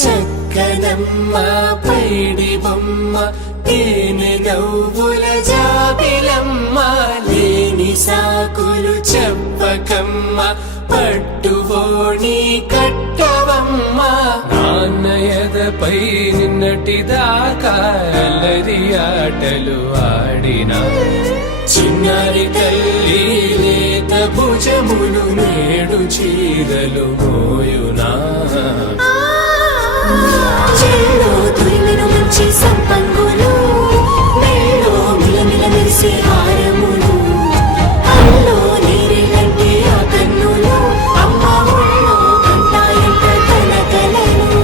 చక్కనమ్మ పైడి బొమ్మ తేనె నవ్వుల జాబిలమ్మ లేని సాకులు చెప్పకమ్మ పట్టువోణి కట్టవమ్మ నాన్నయదపై నిన్నటిదాకా అల్లరి ఆటలు ఆడినా చిన్నారి తల్లి లేత భుజములు నేడు చీరలు మోయునా చెల్లో తురిమిన మంచి సంపంగులు మెళ్ళో మిలమిల మెరిసే హారములు అల్లో నీరెళ్ళంటే ఆ కన్నులు అమ్మ ఒళ్ళో కంటాయంట కలకలను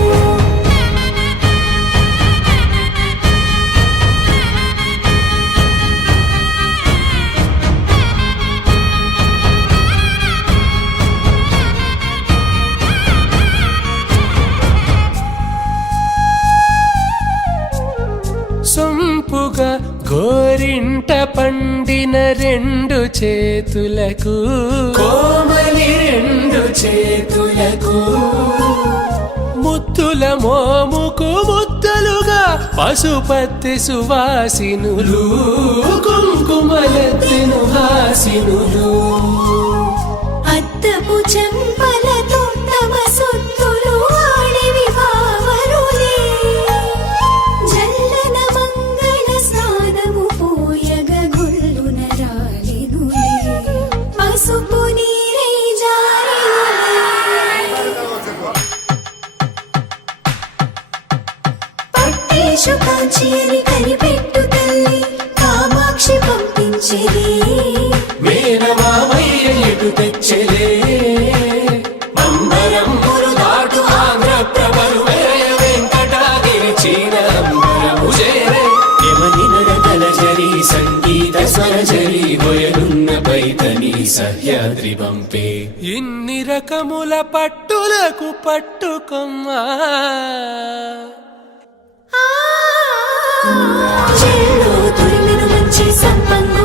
సొంపుగా గోరింట పండిన రెండు చేతులకు కోమలి రెండు చేతులకు ముద్దుల మోముకు ముద్దలుగా పశుపతి సువాసినులు కుంకుమలెత్తిను హాసినులు అద్దపు చెంపలతో తమ సొత్తులు ఆడివి భావరులే జల్లన మంగళ స్నానము పోయగ గొల్లున రాలినులే పసుపు నీరై పట్టేశు కాంచేరి కనిపెట్టు తల్లి కామాక్షి పంపించేది మేనమామయ్య ఎటు తెచ్చలే మంబరములు దాటు ఆంధ్ర ప్రభలు వేయ వెంకటాగిరి చీన అంబరము చేరే యమని నడకల జరి సంగీత స్వర జరి బొయలున్న పైతని సహ్యాద్రి పంపే ఇన్ని రకముల పట్టులకు పట్టుకొమ్మా చెల్లో తురిమిన మంచి సంపంగు